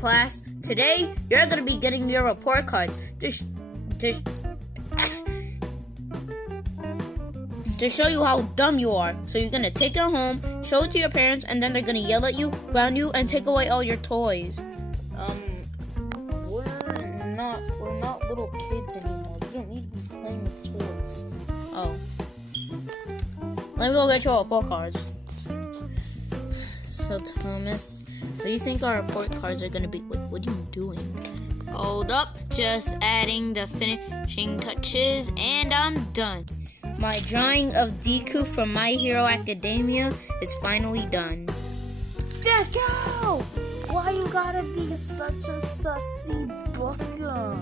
class. Today, you're going to be getting your report cards to show you how dumb you are. So you're going to take it home, show it to your parents, and then they're going to yell at you, ground you, and take away all your toys. We're not little kids anymore. We don't need to be playing with toys. Oh. Let me go get your report cards. So, Thomas, what do you think our report cards are going to be? What are you doing? Hold up. Just adding the finishing touches, and I'm done. My drawing of Deku from My Hero Academia is finally done. Deku! Why you gotta be such a sussy booker?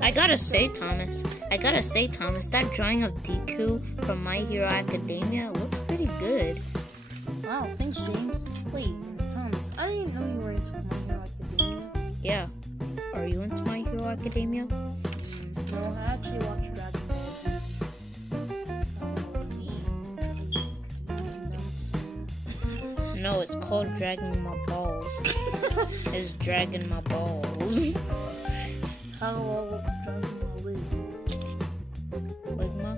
I gotta say, Thomas, that drawing of Deku from My Hero Academia looks pretty good. Wow, thanks, James. Wait, Thomas, I didn't know you were into My Hero Academia. Yeah. Are you into My Hero Academia? No, I actually watched Dragon Ball Z. No, it's called Dragging My Balls. It's dragging my balls. How about dragging my leg? Ligma?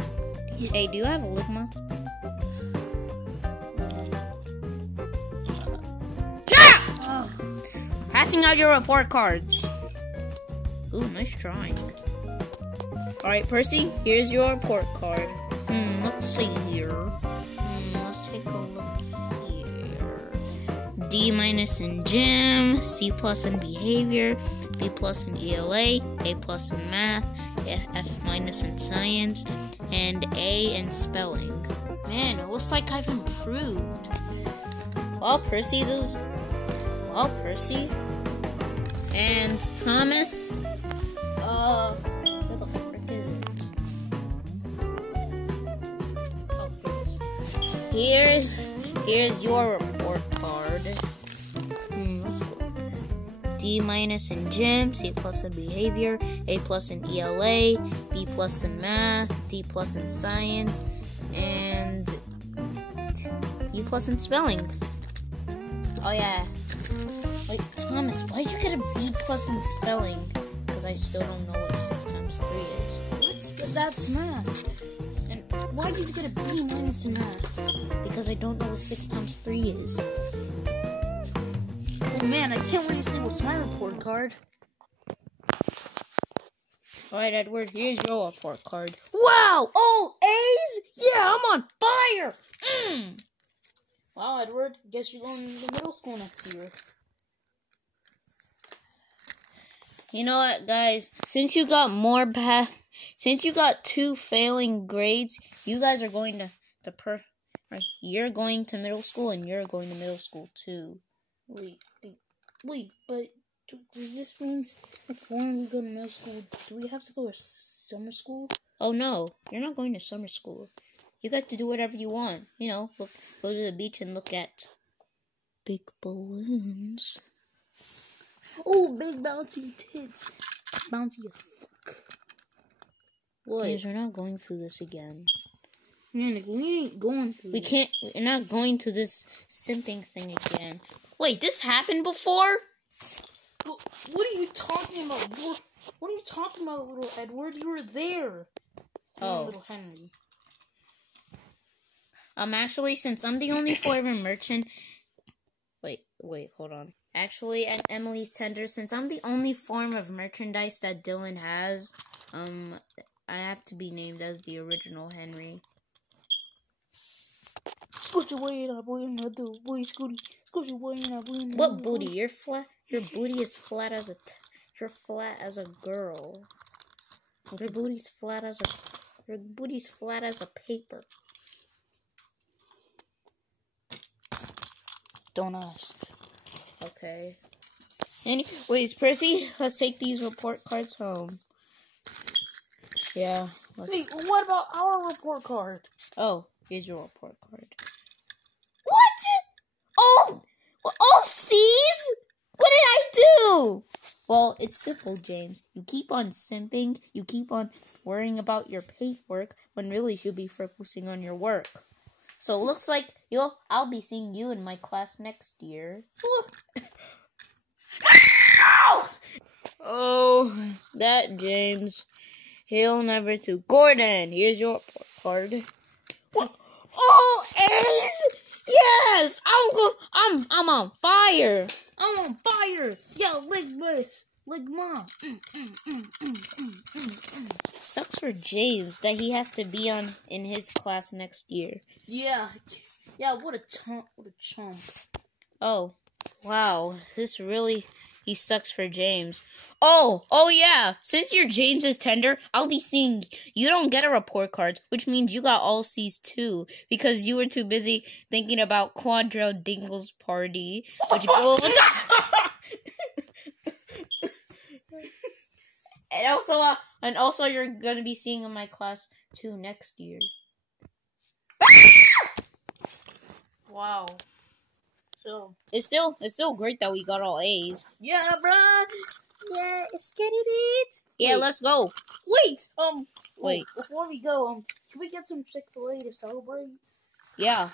Hey, do you have a Ligma? Passing out your report cards. Ooh, nice drawing. Alright, Percy, here's your report card. Let's see here. Let's take a look here. D- in gym, C+ in behavior, B+ in ELA, A+ in math, F- in science, and A in spelling. Man, it looks like I've improved. Well, Percy, and Thomas, where the frick is it? Oh, here's your report card. Let's look. D- in gym, C+ in behavior, A+ in ELA, B+ in math, D+ in science, and U+ in spelling. Oh yeah. Wait, Thomas, why'd you get a B+ in spelling? Because I still don't know what 6 times 3 is. What? But that's math. And why did you get a B- in math? Because I don't know what 6 times 3 is. Oh man, I can't wait to see what's my report card. Alright, Edward, here's your report card. Wow! All A's? Yeah, I'm on fire! Wow, Edward, guess you're going to middle school next year. You know what, guys? Since you got 2 failing grades, you guys are going to you're going to middle school, and you're going to middle school too. Wait, but does this mean if when we go to middle school, do we have to go to summer school? Oh no, you're not going to summer school. You got to do whatever you want. You know, go to the beach and look at big balloons. Oh, big bouncy tits. Bouncy as fuck. What? Guys, we're not going through this again. Man, we ain't going through this. We're not going to this simping thing again. Wait, this happened before? What are you talking about? What are you talking about, little Edward? You were there. Oh. Little Henry. Actually, since I'm the only forever merchant... Wait, hold on. Actually, at Emily's Tender, since I'm the only form of merchandise that Dylan has, I have to be named as the original Henry. What booty? You're flat. Your booty is flat as you're flat as a girl. Your booty's flat as a paper. Don't ask. Okay. Anyways, Percy, let's take these report cards home. Yeah. Wait, what about our report card? Oh, here's your report card. What? Oh, all C's? What did I do? Well, it's simple, James. You keep on simping. You keep on worrying about your paperwork when really you should be focusing on your work. So it looks like I'll be seeing you in my class next year. Oh, that James. He'll never to Gordon. Here's your report card. What? Oh, A's! Yes! I'm on fire. I'm on fire. Yo, lick this. Lick mom. Sucks for James that he has to be in his class next year. Yeah, what a chump. Oh, wow. He sucks for James. Oh yeah. Since you're James's tender, I'll be seeing you don't get a report card, which means you got all C's too, because you were too busy thinking about Quadro Dingle's party, which goes. And also, you're gonna be seeing in my class too next year. Wow. So it's still great that we got all A's. yeah, bruh. Yeah, it's getting it. Yeah, let's go. Wait. Wait. Before we go, can we get some Chick-fil-A to celebrate? Yeah.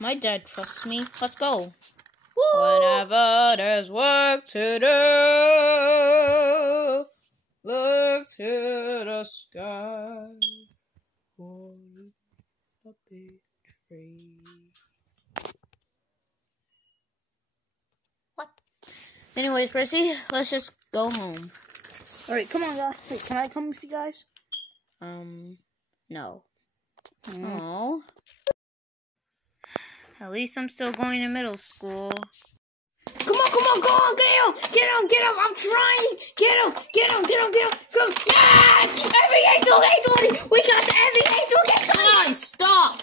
My dad trusts me. Let's go. Woo! Whenever there's work to do, look to the sky for a big tree. What? Anyways, Percy, let's just go home. Alright, come on, guys. Wait, can I come with you guys? No. Oh. At least I'm still going to middle school. Come on, go on, get him, I'm trying, get him, come, yes, NBA 2K20, we got the NBA 2K20. Guys, stop,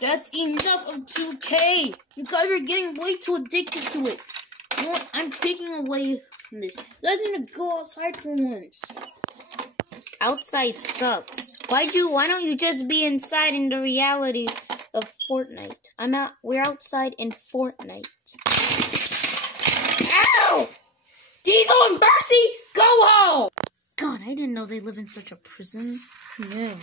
that's enough of 2K, you guys are getting way too addicted to it. You know what? I'm taking away from this, you guys need to go outside for once. Outside sucks, why don't you just be inside in the reality of Fortnite? We're outside in Fortnite. Ow! Diesel and Percy, go home! God, I didn't know they live in such a prison. Yeah.